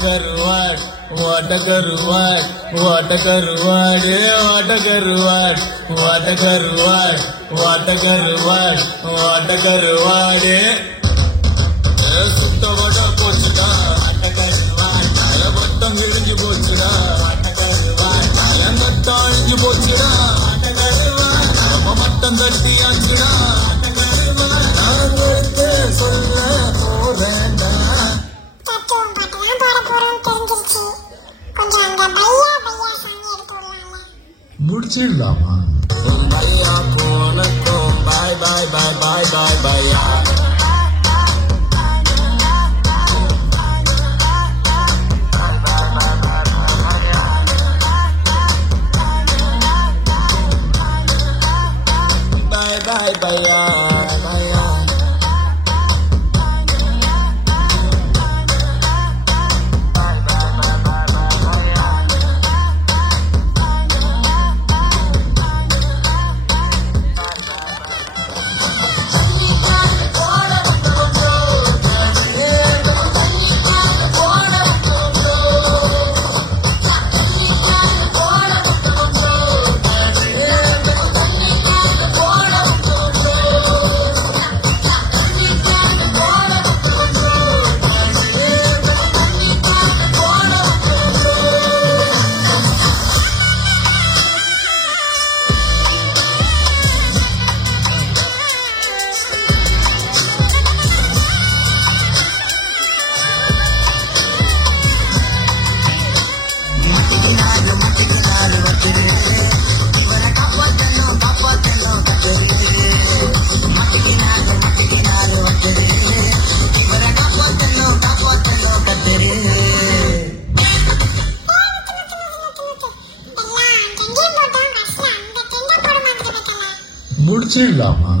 கருவாட் ஓட்ட கருவாட் ஓட்ட கருவாடு ஓட்ட கருவாட் ஓட்ட கருவாட் ஓட்ட கருவாட் ஓட்ட கருவாடு சுத்தோட போச்சுடா அட்ட கருவாட் தல மொத்தம் இழிஞ்சு போச்சுடா அட்ட கருவாட் தல மொத்தம் இழிஞ்சு போச்சுடா அட்ட கருவாட் நம்ம மட்டம் தட்டி ஆச்சுடா அட்ட கருவாட் நாங்களுக்கு சொல்ல போறேன்டா. முடிச்சிடலாமா? பையா போனக்கும் பாய் பாய் பாய் பாய் பாய் பையா. Bye bye bye bye. முடிச்சிடலாமா?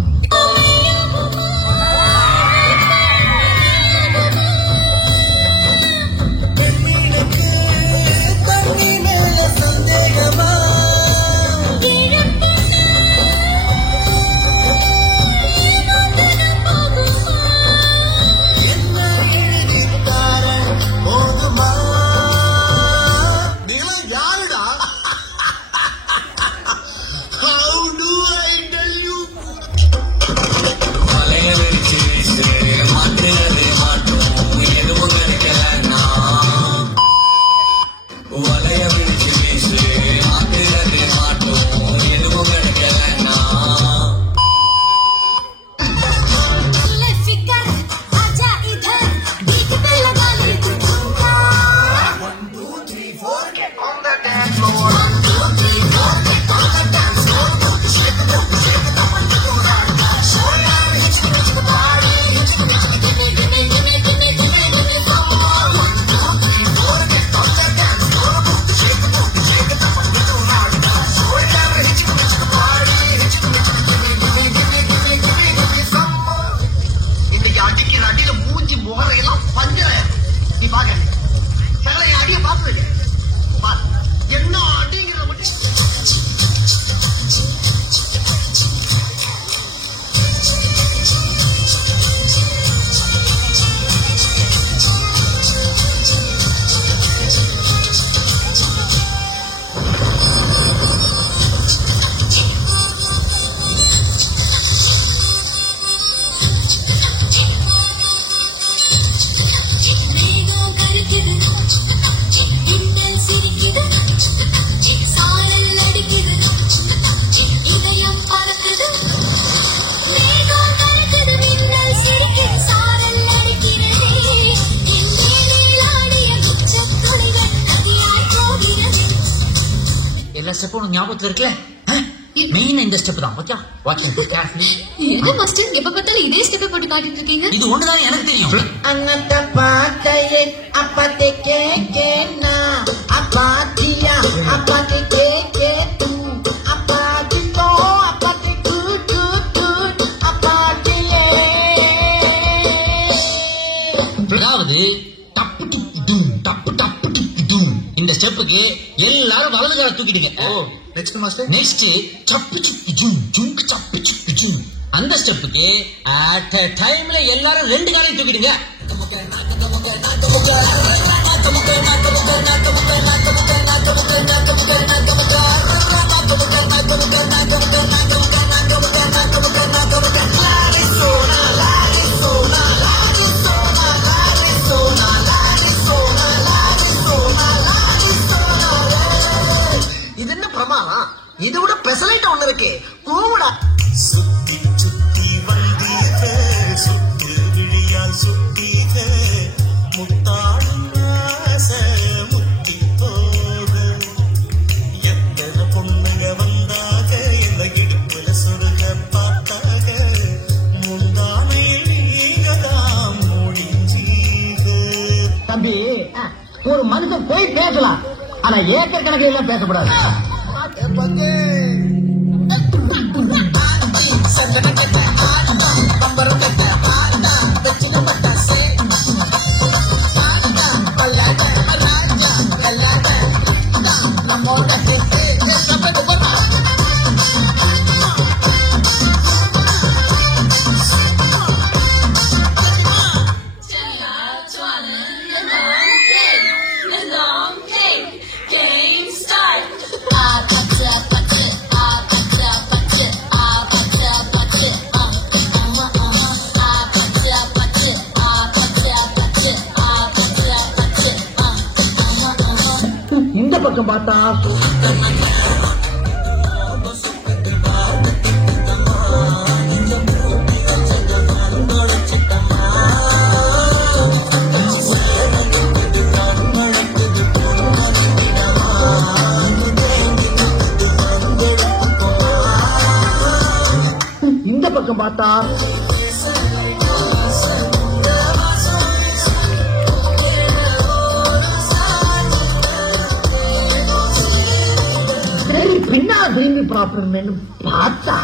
ஞாபகத்துல இருக்குல்ல, மெயின் இந்த ஸ்டெப் தான். Okay watch carefully. என்ன மாஸ்டர் எப்ப பார்த்தாலும் இதே ஸ்டெப் போட்டு காட்டிட்டு இருக்கீங்க? இது ஒண்ணுதான் எனக்கு தெரியும். அன்னத பாக்கையே அப்பதே கேக்கேனா அப்பாதியா அப்பதே கேக்கே தூ அப்பாதி தோ அப்பதே கு கு கு அப்பாதியே. அதாவது டப்பு டப்பு டும் டப்பு டப்பு டப்பு டும் இந்த ஸ்டெப்புக்கு எல்லாரும் வலது கால தூக்கிடுங்க. நெக்ஸ்ட் மாஸ்டர், நெக்ஸ்ட் சப்பு சுக்கு ஜும் ஜும் சப்பு சுக்கு ஜும் அந்த ஸ்டெப்புக்கு அட் டைம்ல எல்லாரும் ரெண்டு காலையும் தூக்கிடுங்க. இது என்ன பிரமாதம்? இது விட பெசலைட் ஒண்ணு இருக்கு. கூடா சுத்தி சுத்தி வந்தீங்க, சுத்து விழியால் சுத்தீங்க, முத்தாடும் ஆசை முத்தி போக, எத்தனை பொண்ணுங்க வந்தாக, என்ன இடுப்புல சுருக பார்த்தாக, முந்தானை நீங்கதான் முடிஞ்சீங்க. தம்பி, ஒரு மனுஷன் போய் பேசலாம், ஆனா ஏக்கர் கணக்கில் எல்லாம் பேசக்கூடாது. இந்த பக்கம் பார்த்தா இந்த பக்கம் பார்த்தா பின்னா திரும்பி ப்ராப்ளம் பார்த்தா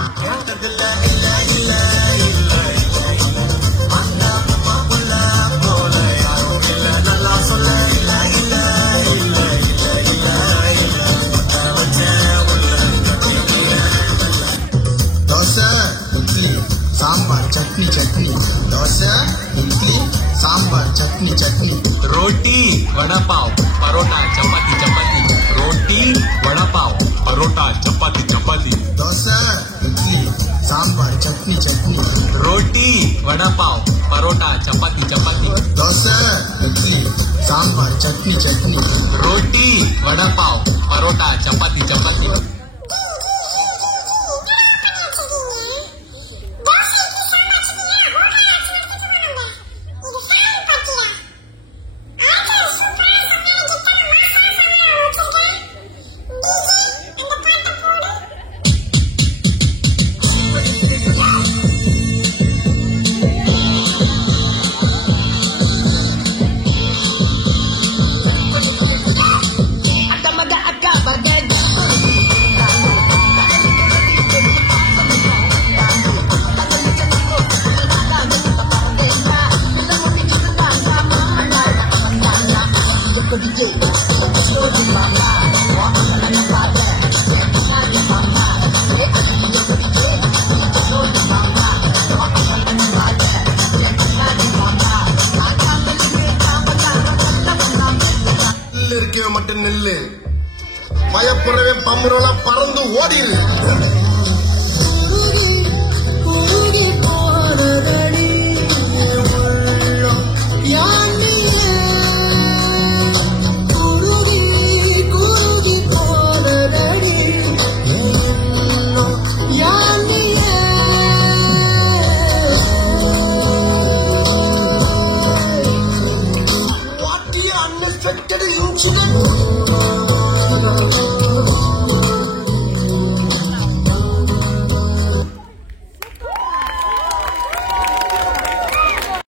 தோசை இட்லி சாம்பார் சட்னி சட்னி, தோசை இட்லி சாம்பார் சட்னி சட்னி, रोटी वड़ा पाव परोटा चपाती चपाती, रोटी वड़ा पाव परोटा चपाती चपाती, தோசை இட்லி சாம்பார் சட்னி சட்னி, रोटी वड़ा पाव परोटा चपाती चपाती, தோசை இட்லி சாம்பார் சட்னி சட்னி, रोटी वड़ा पाव परोटा चपाती चपाती. இருக்கவே மட்டும் நெல்லு பயப்புறவே பம்புறவள பறந்து ஓடிடு. What the unexpected incident?